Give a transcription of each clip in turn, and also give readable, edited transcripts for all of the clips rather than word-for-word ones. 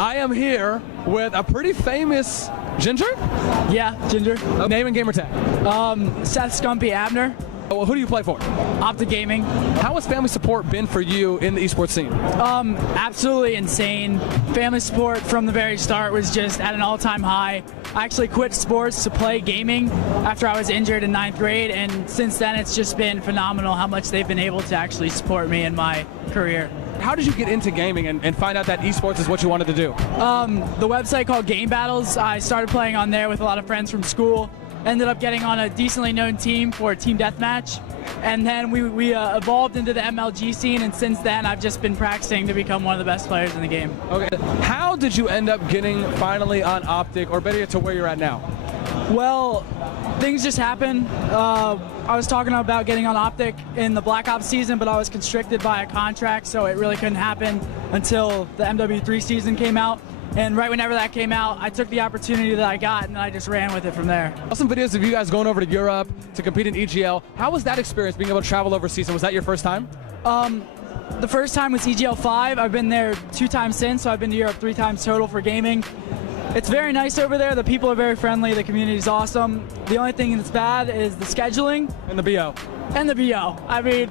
I am here with a pretty famous Ginger? Yeah, Ginger. Name and gamer tag. Seth, Scumpi, Abner. Well, who do you play for? Optic Gaming. How has family support been for you in the esports scene? Absolutely insane. Family support from the very start was just at an all-time high. I actually quit sports to play gaming after I was injured in 9th grade, and since then it's just been phenomenal how much they've been able to actually support me in my career. How did you get into gaming and find out that esports is what you wanted to do? The website called Game Battles, I started playing on there with a lot of friends from school. Ended up getting on a decently known team for a team deathmatch, and then we evolved into the MLG scene, and since then I've just been practicing to become one of the best players in the game. Okay, how did you end up getting finally on Optic, or better yet to where you're at now? Well, things just happen. I was talking about getting on Optic in the Black Ops season, but I was constricted by a contract, so it really couldn't happen until the MW3 season came out. And right whenever that came out, I took the opportunity that I got, and I just ran with it from there. Some videos of you guys going over to Europe to compete in EGL. How was that experience, being able to travel overseas? And was that your first time? The first time was EGL 5. I've been there 2 times since, so I've been to Europe 3 times total for gaming. It's very nice over there. The people are very friendly. The community is awesome. The only thing that's bad is the scheduling. And the BO. And the BO. I mean,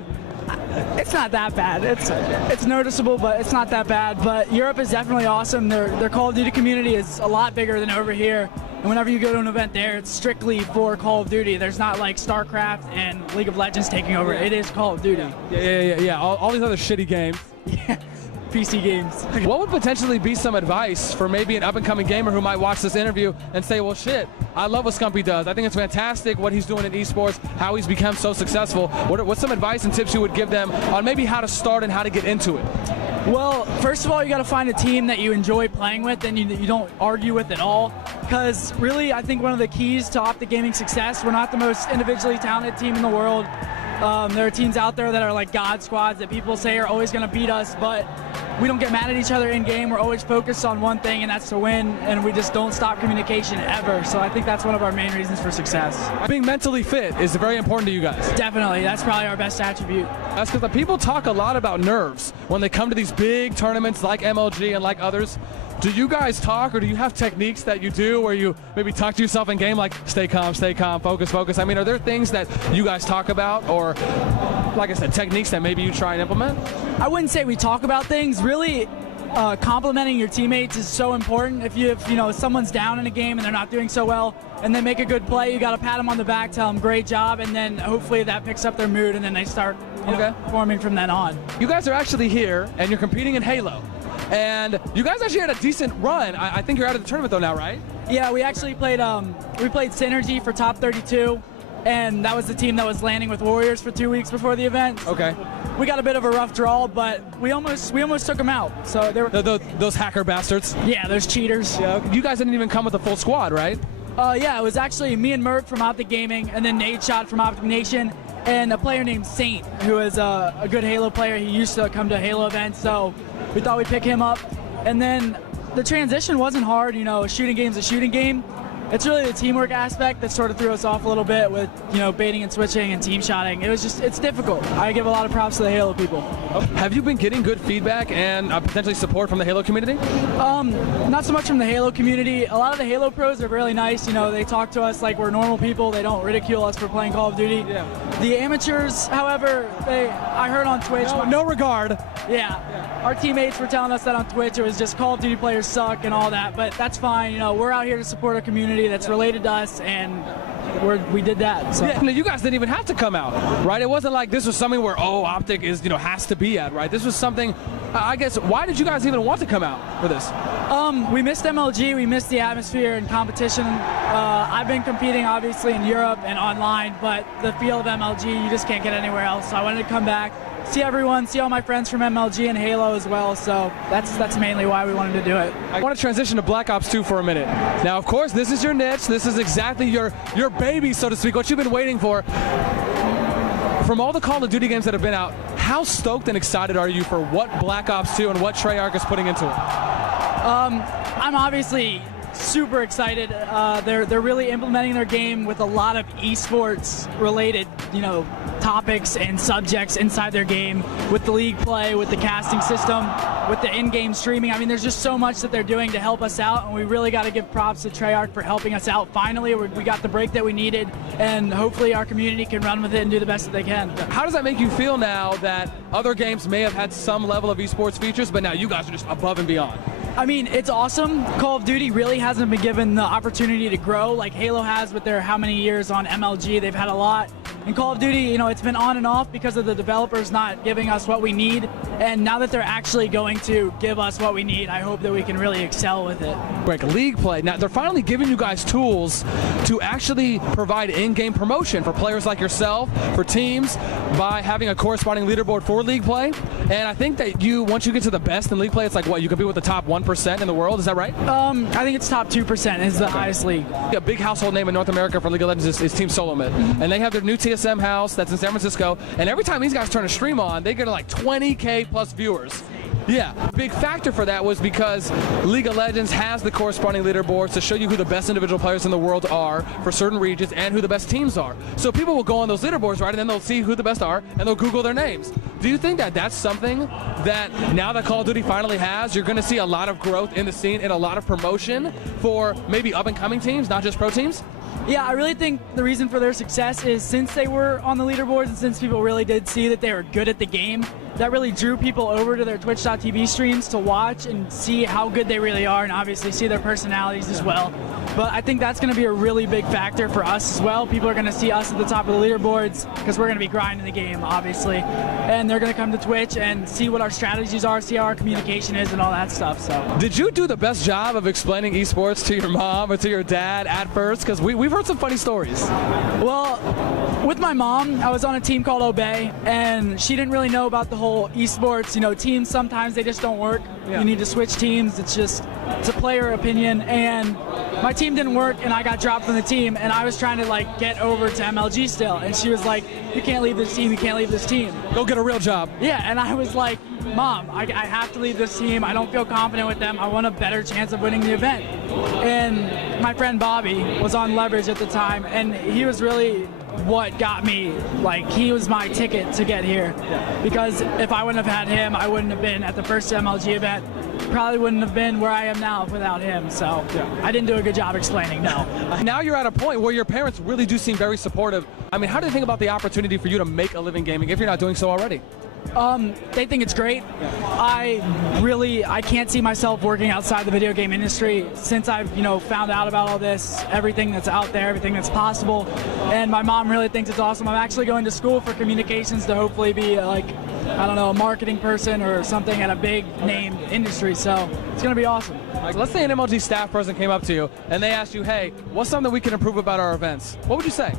it's not that bad. It's noticeable, but it's not that bad. But Europe is definitely awesome. Their Call of Duty community is a lot bigger than over here. And whenever you go to an event there, it's strictly for Call of Duty. There's not like StarCraft and League of Legends taking over. It is Call of Duty. Yeah. All these other shitty games. Yeah. PC games. What would potentially be some advice for maybe an up-and-coming gamer who might watch this interview and say, well, shit, I love what Scumpi does. I think it's fantastic what he's doing in esports, how he's become so successful. What's some advice and tips you would give them on maybe how to start and how to get into it? Well, first of all, you got to find a team that you enjoy playing with and you don't argue with at all. Because really, I think one of the keys to Optic Gaming success, we're not the most individually talented team in the world. There are teams out there that are like God squads that people say are always going to beat us, but we don't get mad at each other in game. We're always focused on one thing, and that's to win, and we just don't stop communication ever. So I think that's one of our main reasons for success. Being mentally fit is very important to you guys. Definitely. That's probably our best attribute. That's because the people talk a lot about nerves when they come to these big tournaments like MLG and like others. Do you guys talk, or do you have techniques that you do where you maybe talk to yourself in game like stay calm, focus, focus? I mean, are there things that you guys talk about, or like I said, techniques that maybe you try and implement? I wouldn't say we talk about things. Really, complimenting your teammates is so important. If someone's down in a game and they're not doing so well and they make a good play, you got to pat them on the back, tell them great job, and then hopefully that picks up their mood and then they start performing from then on. You guys are actually here and you're competing in Halo. And you guys actually had a decent run. I think you're out of the tournament though now, right? Yeah, we actually played Synergy for top 32, and that was the team that was landing with Warriors for 2 weeks before the event. Okay. We got a bit of a rough draw, but we almost took them out. So they were those hacker bastards. Yeah, those cheaters. Yeah. You guys didn't even come with a full squad, right? Yeah, it was actually me and Merc from Optic Gaming, and then Nate Shot from Optic Nation, and a player named Saint, who is a good Halo player. He used to come to Halo events, so we thought we'd pick him up. And then the transition wasn't hard. A shooting game's a shooting game. It's really the teamwork aspect that sort of threw us off a little bit with, baiting and switching and team shotting. It's difficult. I give a lot of props to the Halo people. Have you been getting good feedback and potentially support from the Halo community? Not so much from the Halo community. A lot of the Halo pros are really nice. They talk to us like we're normal people. They don't ridicule us for playing Call of Duty. Yeah. The amateurs, however, I heard on Twitch. No regard. Yeah. Our teammates were telling us that on Twitch it was just Call of Duty players suck and all that, but that's fine. We're out here to support a community that's related to us, and we did that. So. Yeah, you guys didn't even have to come out, right? It wasn't like this was something where Optic is has to be at, right? This was something. I guess why did you guys even want to come out for this? We missed MLG. We missed the atmosphere and competition. I've been competing obviously in Europe and online, but the feel of MLG you just can't get anywhere else. So I wanted to come back, see everyone, see all my friends from MLG and Halo as well. So that's mainly why we wanted to do it. I want to transition to Black Ops 2 for a minute. Now, of course, this is your niche. This is exactly your baby, so to speak, what you've been waiting for. From all the Call of Duty games that have been out, how stoked and excited are you for what Black Ops 2 and what Treyarch is putting into it? I'm obviously super excited. They're really implementing their game with a lot of esports related, topics and subjects inside their game, with the league play, with the casting system, with the in-game streaming. I mean, there's just so much that they're doing to help us out, and we really got to give props to Treyarch for helping us out. Finally, we got the break that we needed, and hopefully our community can run with it and do the best that they can. How does that make you feel now that other games may have had some level of esports features, but now you guys are just above and beyond? I mean, it's awesome. Call of Duty really hasn't been given the opportunity to grow like Halo has with their how many years on MLG. They've had a lot. And Call of Duty, it's been on and off because of the developers not giving us what we need. And now that they're actually going to give us what we need, I hope that we can really excel with it. Like league play, now they're finally giving you guys tools to actually provide in-game promotion for players like yourself, for teams, by having a corresponding leaderboard for league play. And I think that once you get to the best in league play, it's like what, you compete with the top 1% in the world, is that right? I think it's top 2% is the highest league. A big household name in North America for League of Legends is Team Solomid. And they have their new TSM house that's in San Francisco, and every time these guys turn a stream on, they get like 20K plus viewers. Yeah, big factor for that was because League of Legends has the corresponding leaderboards to show you who the best individual players in the world are for certain regions and who the best teams are. So people will go on those leaderboards, right, and then they'll see who the best are, and they'll Google their names. Do you think that that's something that now that Call of Duty finally has, you're going to see a lot of growth in the scene and a lot of promotion for maybe up-and-coming teams, not just pro teams? Yeah, I really think the reason for their success is since they were on the leaderboards and since people really did see that they were good at the game, that really drew people over to their twitch.tv streams to watch and see how good they really are, and obviously see their personalities as well. But I think that's going to be a really big factor for us as well. People are going to see us at the top of the leaderboards because we're going to be grinding the game, obviously. And they're going to come to Twitch and see what our strategies are, see how our communication is and all that stuff. So, did you do the best job of explaining esports to your mom or to your dad at first? Because we've heard some funny stories. Well, with my mom, I was on a team called Obey, and she didn't really know about the whole esports. Teams sometimes they just don't work. Yeah. You need to switch teams. It's a player opinion, and my team didn't work, and I got dropped from the team, and I was trying to get over to MLG still, and she was like, "You can't leave this team. You can't leave this team. Go get a real job." Yeah, and I was like, "Mom, I have to leave this team. I don't feel confident with them. I want a better chance of winning the event." And my friend Bobby was on Leverage at the time, and he was really what got me, he was my ticket to get here. Yeah. Because if I wouldn't have had him, I wouldn't have been at the first MLG event. Probably wouldn't have been where I am now without him. So yeah. I didn't do a good job explaining, no. Now you're at a point where your parents really do seem very supportive. I mean, how do you think about the opportunity for you to make a living gaming if you're not doing so already? They think it's great. I can't see myself working outside the video game industry since I've, found out about all this, everything that's out there, everything that's possible. And my mom really thinks it's awesome. I'm actually going to school for communications to hopefully be a marketing person or something at a big name industry. So it's going to be awesome. Let's say an MLG staff person came up to you and they asked you, "Hey, what's something we can improve about our events?" What would you say?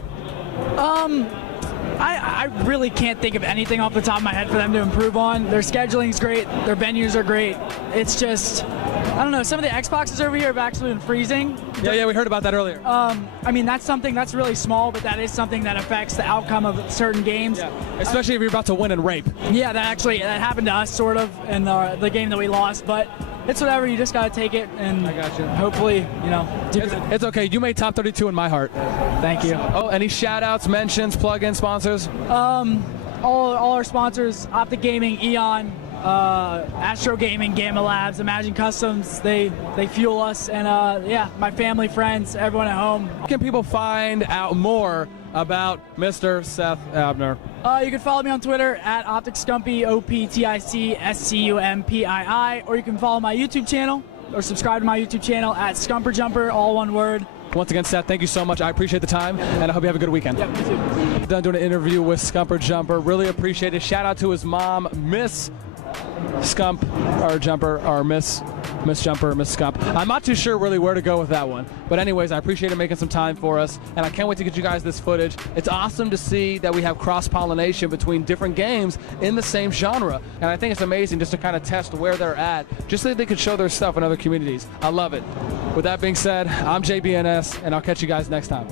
I really can't think of anything off the top of my head for them to improve on. Their scheduling's great. Their venues are great. It's just, I don't know, some of the Xboxes over here have actually been freezing. Yeah, we heard about that earlier. I mean, that's something that's really small, but that is something that affects the outcome of certain games. Yeah. Especially if you're about to win and rape. Yeah, that happened to us, sort of, in the game that we lost, but it's whatever. You just got to take it, and I got you. Hopefully, it's okay. You made top 32 in my heart. Thank you. Oh, any shout-outs, mentions, plug-in sponsors? All our sponsors, Optic Gaming, Eon, Astro Gaming, Gamma Labs, Imagine Customs, they fuel us, and my family, friends, everyone at home. How can people find out more about Mr. Seth Abner? You can follow me on Twitter at Optic Scumpi, OpticsScumpii, or you can follow my YouTube channel or subscribe to my YouTube channel at ScumperJumper, all one word. Once again, Seth, thank you so much. I appreciate the time, and I hope you have a good weekend. Yeah, me too. Done doing an interview with ScumperJumper. Really appreciate it. Shout out to his mom, Miss Scump, or Jumper, or Miss Jumper, Miss Scump. I'm not too sure really where to go with that one. But anyways, I appreciate him making some time for us, and I can't wait to get you guys this footage. It's awesome to see that we have cross-pollination between different games in the same genre. And I think it's amazing just to kind of test where they're at, just so that they could show their stuff in other communities. I love it. With that being said, I'm JBNS, and I'll catch you guys next time.